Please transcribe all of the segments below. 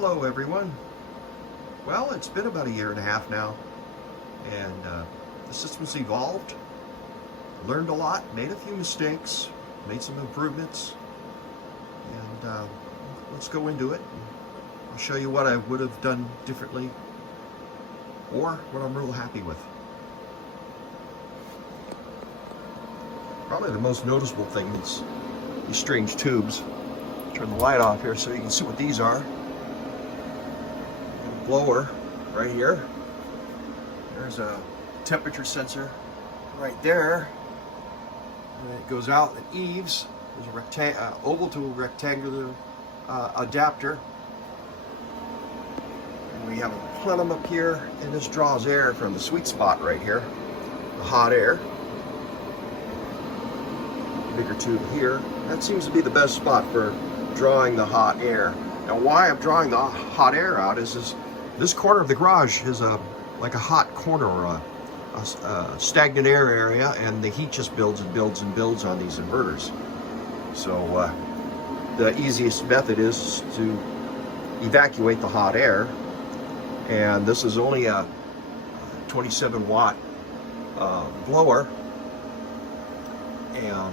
Hello everyone. Well, it's been about a year and a half now, and the system's evolved, learned a lot, made a few mistakes, made some improvements, and let's go into it. I'll show you what I would have done differently or what I'm real happy with. Probably the most noticeable thing is these strange tubes. Turn the light off here so you can see what these are. Blower right here. There's a temperature sensor right there, and it goes out at eaves. There's a oval to rectangular adapter, and we have a plenum up here, and this draws air from the sweet spot right here, the hot air. Bigger tube here. That seems to be the best spot for drawing the hot air. Now, why I'm drawing the hot air out is this corner of the garage is like a hot corner, or a stagnant air area, and the heat just builds and builds and builds on these inverters. So the easiest method is to evacuate the hot air, and this is only a 27 watt blower, and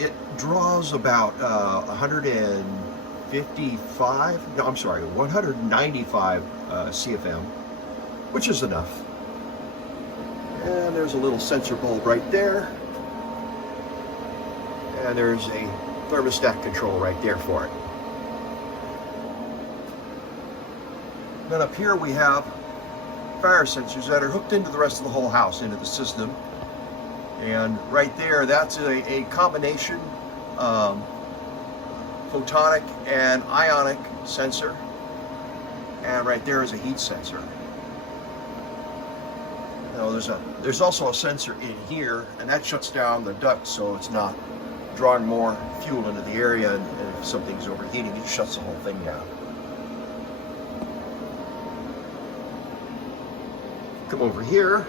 it draws about 195 CFM, which is enough. And there's a little sensor bulb right there, and there's a thermostat control right there for it. Then up here we have fire sensors that are hooked into the rest of the whole house, into the system. And right there, that's a combination photonic and ionic sensor, and right there is a heat sensor. Now there's also a sensor in here, and that shuts down the duct so it's not drawing more fuel into the area, and if something's overheating, it shuts the whole thing down. Come over here,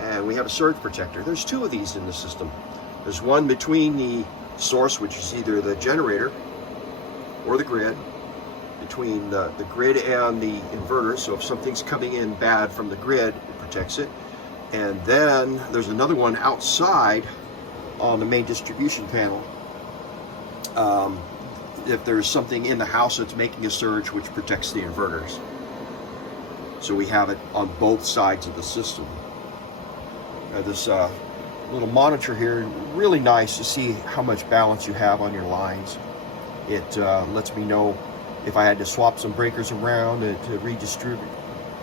and we have a surge protector. There's two of these in the system. There's one between the source, which is either the generator or the grid, between the grid and the inverter, so if something's coming in bad from the grid, it protects it. And then there's another one outside on the main distribution panel, if there's something in the house that's making a surge, which protects the inverters. So we have it on both sides of the system. This little monitor here, really nice to see how much balance you have on your lines. It lets me know if I had to swap some breakers around to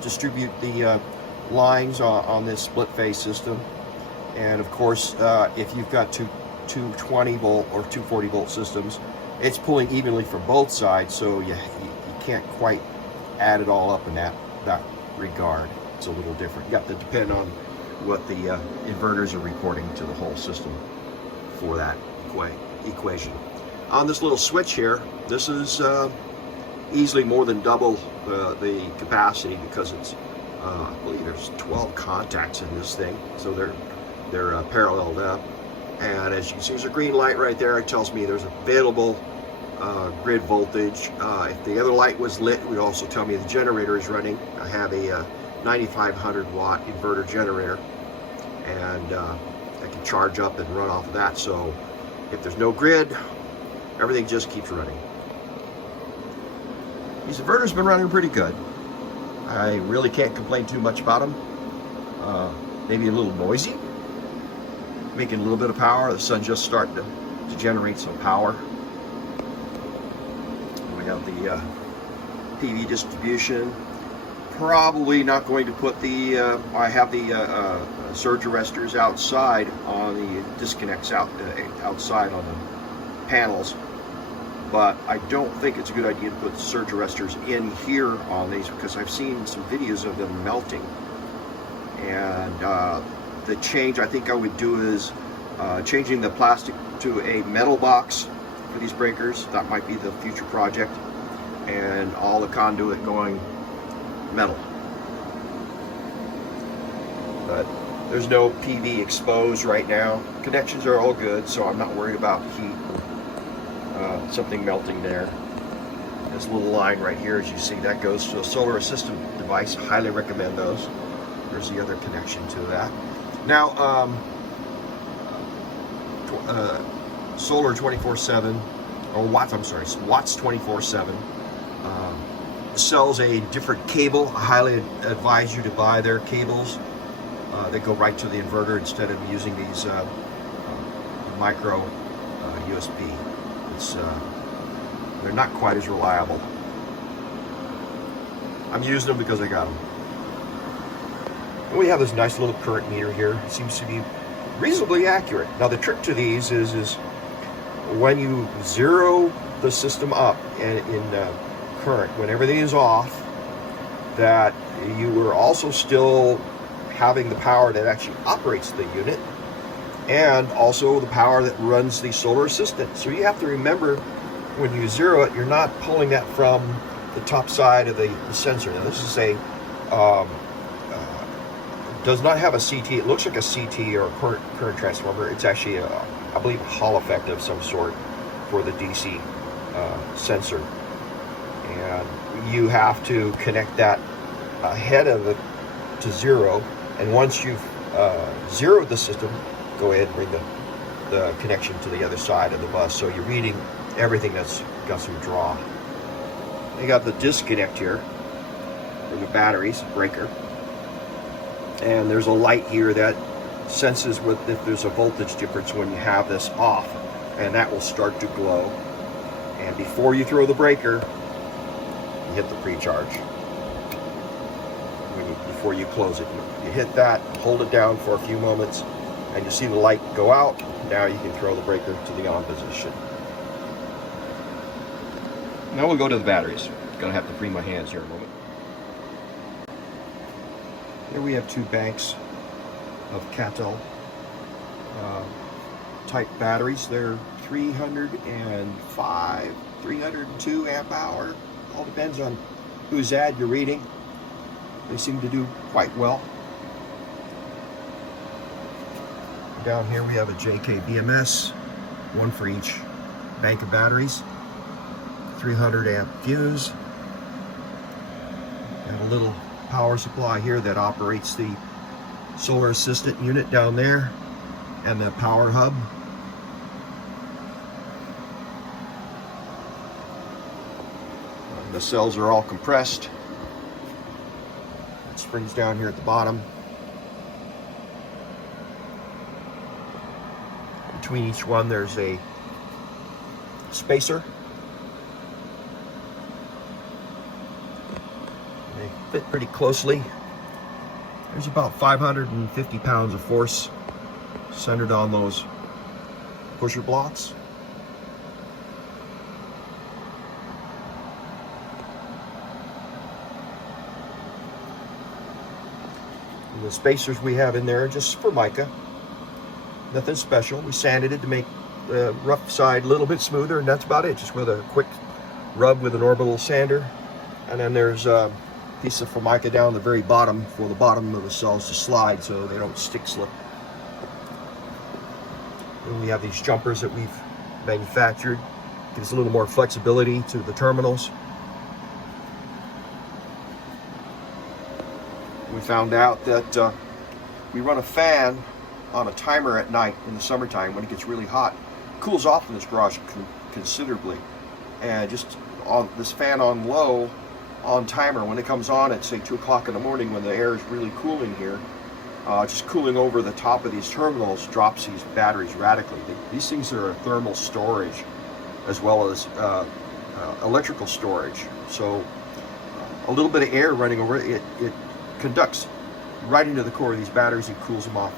distribute the lines on this split phase system. And of course, if you've got two 20 volt or 240 volt systems, it's pulling evenly from both sides, so you can't quite add it all up in that regard. It's a little different. You have to depend on what the inverters are reporting to the whole system for that equation. On this little switch here, this is easily more than double the capacity, because it's I believe there's 12 contacts in this thing, so they're paralleled up. And as you can see, there's a green light right there. It tells me there's available grid voltage. If the other light was lit, it would also tell me the generator is running. I have a 9500 watt inverter generator, and I can charge up and run off of that. So if there's no grid, everything just keeps running. These inverters have been running pretty good. I really can't complain too much about them. Maybe a little noisy, making a little bit of power. The sun's just starting to generate some power. We have the PV distribution. Probably not going to put the, I have the surge arresters outside on the disconnects outside on the panels, but I don't think it's a good idea to put surge arresters in here on these, because I've seen some videos of them melting. And the change I think I would do is changing the plastic to a metal box for these breakers. That might be the future project, and all the conduit going metal. But there's no PV exposed right now. Connections are all good, so I'm not worried about heat, something melting there. This little line right here, as you see, that goes to a solar assistant device. Highly recommend those. There's the other connection to that. Now, solar 24/7, or watts, I'm sorry, watts 24/7. Sells a different cable. I highly advise you to buy their cables that go right to the inverter instead of using these micro USB. They're not quite as reliable. I'm using them because I got them. And we have this nice little current meter here. It seems to be reasonably accurate. Now the trick to these is when you zero the system up and in current, when everything is off, that you are also still having the power that actually operates the unit and also the power that runs the solar assistant. So you have to remember, when you zero it, you're not pulling that from the top side of the sensor. Now this is a does not have a CT. It looks like a CT or a current transformer. It's actually I believe a Hall effect of some sort for the DC sensor, and you have to connect that ahead of it to zero. And once you've zeroed the system, go ahead and bring the connection to the other side of the bus, so you're reading everything that's got some draw. You got the disconnect here for the batteries breaker, and there's a light here that senses if there's a voltage difference when you have this off, and that will start to glow. And before you throw the breaker, you hit the pre-charge. Before you close it, you hit that, hold it down for a few moments, and you see the light go out. Now you can throw the breaker to the on position. Now we'll go to the batteries. Gonna have to free my hands here in a moment. Here we have two banks of Catel type batteries. They're 305, 302 amp hour. All depends on whose ad you're reading. They seem to do quite well. Down here we have a JK BMS, one for each bank of batteries. 300 amp fuse. And a little power supply here that operates the solar assistant unit down there, and the power hub. The cells are all compressed. Springs down here at the bottom. Between each one there's a spacer. They fit pretty closely. There's about 550 pounds of force centered on those pusher blocks. And the spacers we have in there are just Formica. Nothing special. We sanded it to make the rough side a little bit smoother, and that's about it. Just with a quick rub with an orbital sander. And then there's a piece of Formica down the very bottom for the bottom of the cells to slide so they don't stick slip. And we have these jumpers that we've manufactured. Gives a little more flexibility to the terminals. We found out that we run a fan on a timer at night in the summertime when it gets really hot. It cools off in this garage considerably, and just on this fan on low on timer, when it comes on at say 2 o'clock in the morning when the air is really cooling here, just cooling over the top of these terminals drops these batteries radically. These things are a thermal storage as well as electrical storage, so a little bit of air running over it conducts right into the core of these batteries and cools them off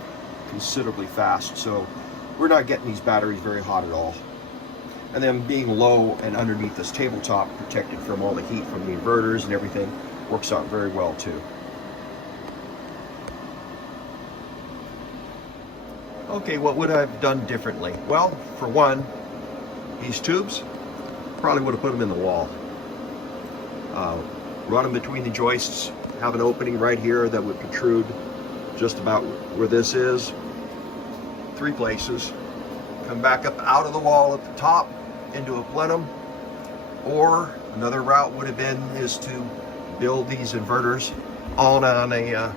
considerably fast. So we're not getting these batteries very hot at all. And then being low and underneath this tabletop, protected from all the heat from the inverters and everything, works out very well too. Okay, what would I have done differently? Well, for one, these tubes, probably would have put them in the wall. Run them between the joists, have an opening right here that would protrude just about where this is, 3 places. Come back up out of the wall at the top into a plenum, or Another route would have been is to build these inverters all on a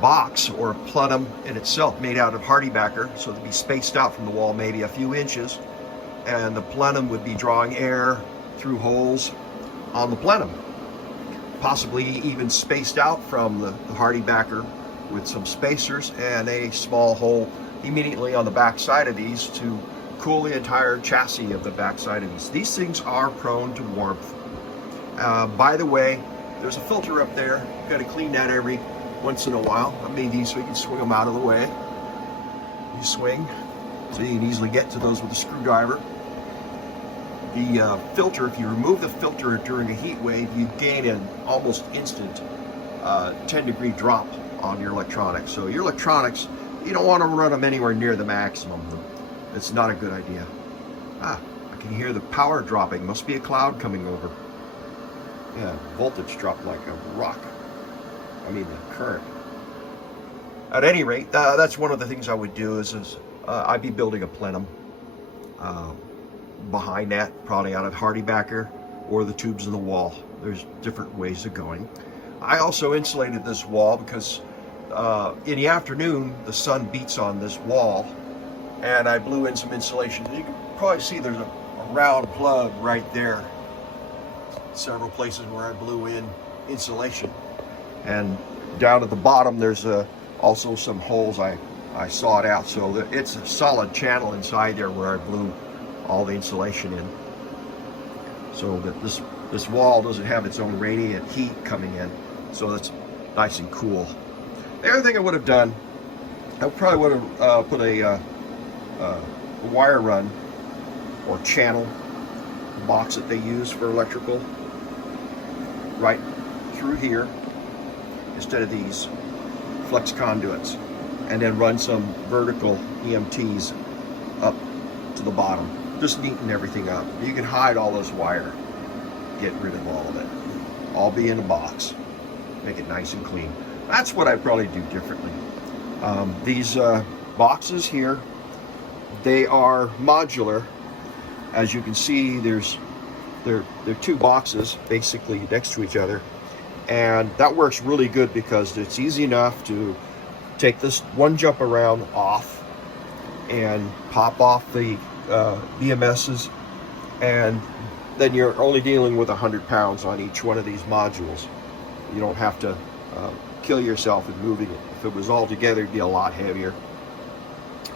box or a plenum in itself made out of hardybacker, so they'd be spaced out from the wall maybe a few inches, and the plenum would be drawing air through holes on the plenum, possibly even spaced out from the hardybacker with some spacers and a small hole immediately on the back side of these to cool the entire chassis of the back side of these. These things are prone to warmth. By the way, there's a filter up there. Got to clean that every once in a while. I made these so you can swing them out of the way. You swing, so you can easily get to those with a screwdriver. The filter, if you remove the filter during a heat wave, you gain an almost instant 10-degree drop on your electronics. So your electronics, you don't want to run them anywhere near the maximum. It's not a good idea. I can hear the power dropping. Must be a cloud coming over. Yeah, voltage dropped like a rock. I mean the current. At any rate, that's one of the things I would do is I'd be building a plenum behind that, probably out of hardybacker or the tubes in the wall. There's different ways of going. I also insulated this wall because in the afternoon the sun beats on this wall, and I blew in some insulation. You can probably see there's a round plug right there. Several places where I blew in insulation, and down at the bottom there's also some holes I sawed out, so it's a solid channel inside there where I blew all the insulation in, so that this wall doesn't have its own radiant heat coming in, so that's nice and cool. The other thing I would have done, I probably would have put a wire run or channel box that they use for electrical right through here instead of these flex conduits, and then run some vertical EMTs up to the bottom. Just neaten everything up. You can hide all this wire, get rid of all of it, all be in a box, make it nice and clean. That's what I'd probably do differently. These boxes here, they are modular. As you can see, they're two boxes basically next to each other, and that works really good because it's easy enough to take this one jump around off and pop off the BMSs, and then you're only dealing with 100 pounds on each one of these modules. You don't have to kill yourself in moving it. If it was all together, it'd be a lot heavier.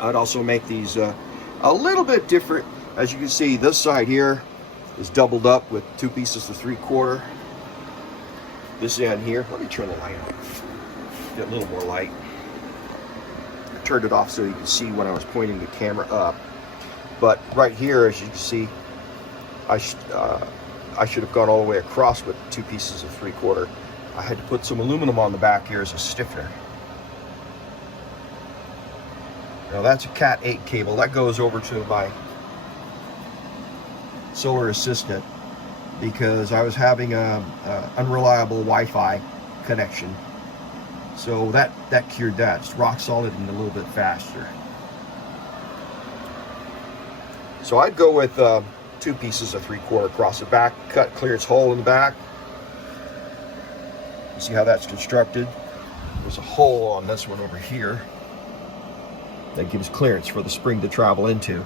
I'd also make these a little bit different. As you can see, this side here is doubled up with 2 pieces of 3/4. This end here, let me turn the light on, get a little more light. I turned it off so you can see when I was pointing the camera up. But right here, as you can see, I should have gone all the way across with 2 pieces of 3/4. I had to put some aluminum on the back here as a stiffener. Now that's a Cat 8 cable. That goes over to my solar assistant because I was having a unreliable Wi-Fi connection. So that cured that. It's rock solid and a little bit faster. So I'd go with 2 pieces of 3/4 across the back, cut clear its hole in the back. You see how that's constructed? There's a hole on this one over here that gives clearance for the spring to travel into,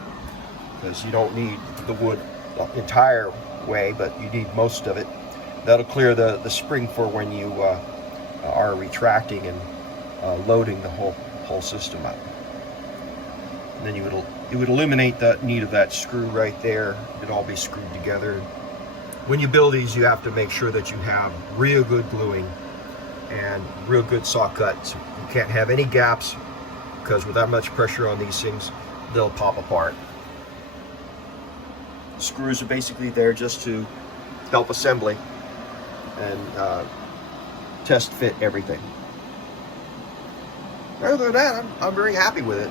because you don't need the wood the entire way, but you need most of it. That'll clear the spring for when you are retracting and loading the whole system up. And then you would eliminate the need of that screw right there. It'd all be screwed together. When you build these, you have to make sure that you have real good gluing and real good saw cuts. You can't have any gaps, because with that much pressure on these things, they'll pop apart. Screws are basically there just to help assembly and test fit everything. Other than that, I'm very happy with it.